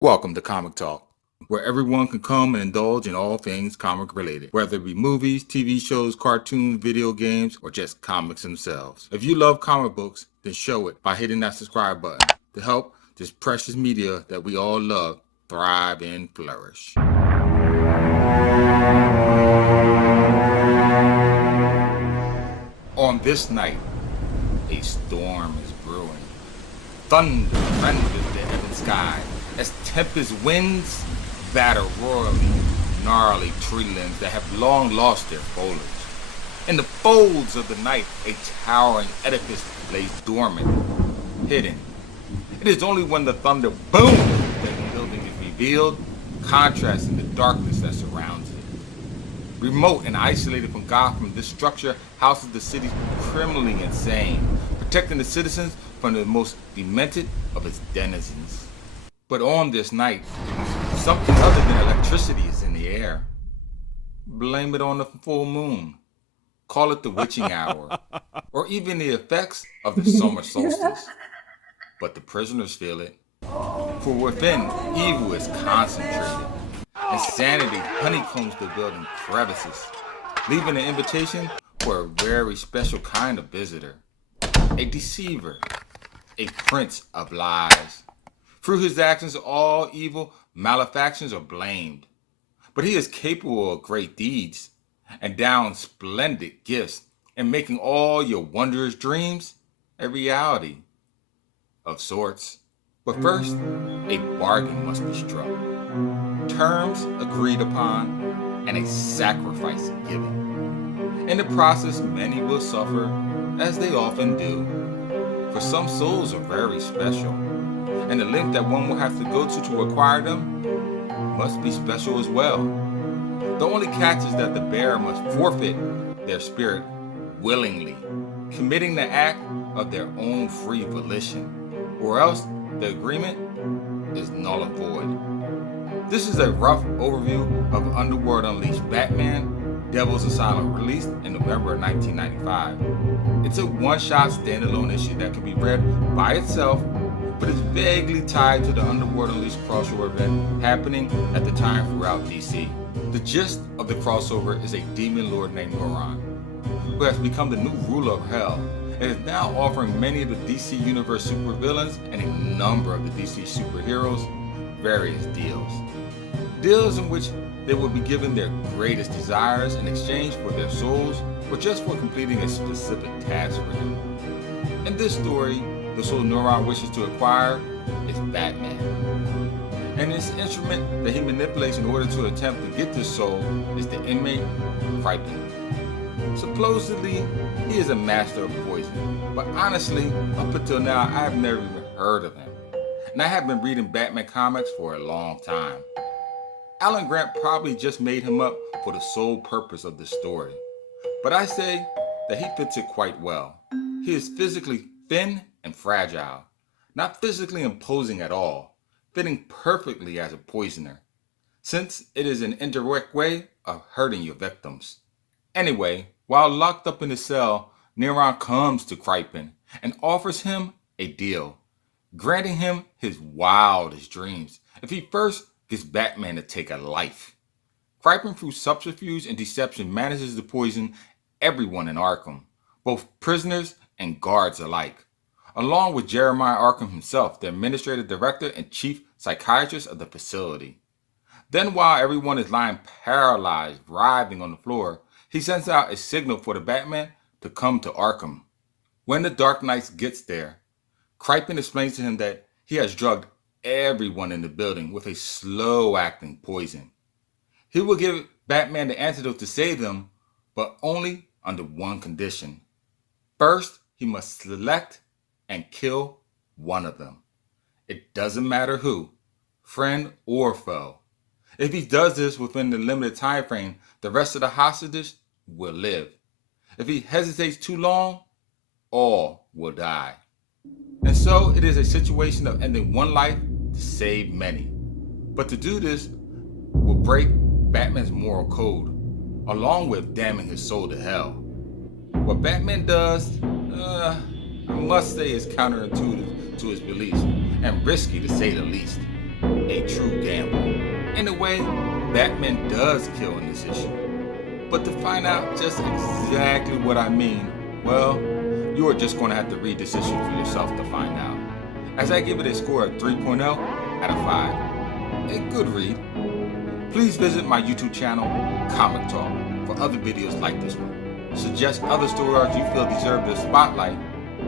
Welcome to Comic Talk, where everyone can come and indulge in all things comic related, whether it be movies, TV shows, cartoons, video games, or just comics themselves. If you love comic books, then show it by hitting that subscribe button to help this precious media that we all love thrive and flourish. On this night, a storm is brewing. Thunder renders the heaven sky as tempest winds batter royally gnarly tree limbs that have long lost their foliage. In the folds of the night, a towering edifice lays dormant, hidden. It is only when the thunder booms that the building is revealed, contrasting the darkness that surrounds it. Remote and isolated from Gotham, this structure houses the city's criminally insane, protecting the citizens from the most demented of its denizens. But on this night, something other than electricity is in the air. Blame it on the full moon. Call it the witching hour, or even the effects of the summer solstice. But the prisoners feel it. For within, evil is concentrated. Insanity honeycombs the building crevices, leaving an invitation for a very special kind of visitor. A deceiver, a prince of lies. Through his actions, all evil malefactions are blamed. But he is capable of great deeds, endowing splendid gifts, and making all your wondrous dreams a reality of sorts. But first, a bargain must be struck. Terms agreed upon, and a sacrifice given. In the process, many will suffer, as they often do. For some souls are very special, and the length that one will have to go to acquire them must be special as well. The only catch is that the bearer must forfeit their spirit willingly, committing the act of their own free volition, or else the agreement is null and void. This is a rough overview of Underworld Unleashed Batman Devil's Asylum, released in November of 1995. It's a one-shot standalone issue that can be read by itself, but is vaguely tied to the Underworld Unleashed crossover event happening at the time throughout DC. The gist of the crossover is a demon lord named Neuron, who has become the new ruler of Hell, and is now offering many of the DC Universe supervillains and a number of the DC superheroes various deals. Deals in which they will be given their greatest desires in exchange for their souls, or just for completing a specific task for him. In this story, the soul Neuron wishes to acquire is Batman. And this instrument that he manipulates in order to attempt to get this soul is the inmate, Krypton. Supposedly, he is a master of poison, but honestly, up until now, I have never even heard of him. And I have been reading Batman comics for a long time. Alan Grant probably just made him up for the sole purpose of the story. But I say that he fits it quite well. He is physically thin and fragile, not physically imposing at all, fitting perfectly as a poisoner, since it is an indirect way of hurting your victims. Anyway, while locked up in his cell, Neuron comes to Krypton and offers him a deal, granting him his wildest dreams if he first gets Batman to take a life. Krypton, through subterfuge and deception, manages to poison everyone in Arkham, both prisoners and guards alike, along with Jeremiah Arkham himself, the administrative director and chief psychiatrist of the facility. Then, while everyone is lying paralyzed, writhing on the floor, he sends out a signal for the Batman to come to Arkham. When the Dark Knight gets there, Krypton explains to him that he has drugged everyone in the building with a slow-acting poison. He will give Batman the antidote to save them, but only under one condition. First, he must select and kill one of them. It doesn't matter who, friend or foe. If he does this within the limited time frame, the rest of the hostages will live. If he hesitates too long, all will die. And so it is a situation of ending one life to save many. But to do this will break Batman's moral code, along with damning his soul to hell. What Batman does, I must say, is counterintuitive to his beliefs, and risky to say the least. a true gamble. In a way, Batman does kill in this issue. But to find out just exactly what I mean, well, you are just going to have to read this issue for yourself to find out. As I give it a score of 3.0 out of 5. A good read. Please visit my YouTube channel, Comic Talk, for other videos like this one. Suggest other story arcs you feel deserve the spotlight.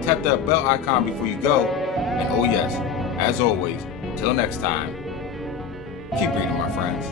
Tap that bell icon before you go. And oh yes, as always, until next time, keep reading, my friends.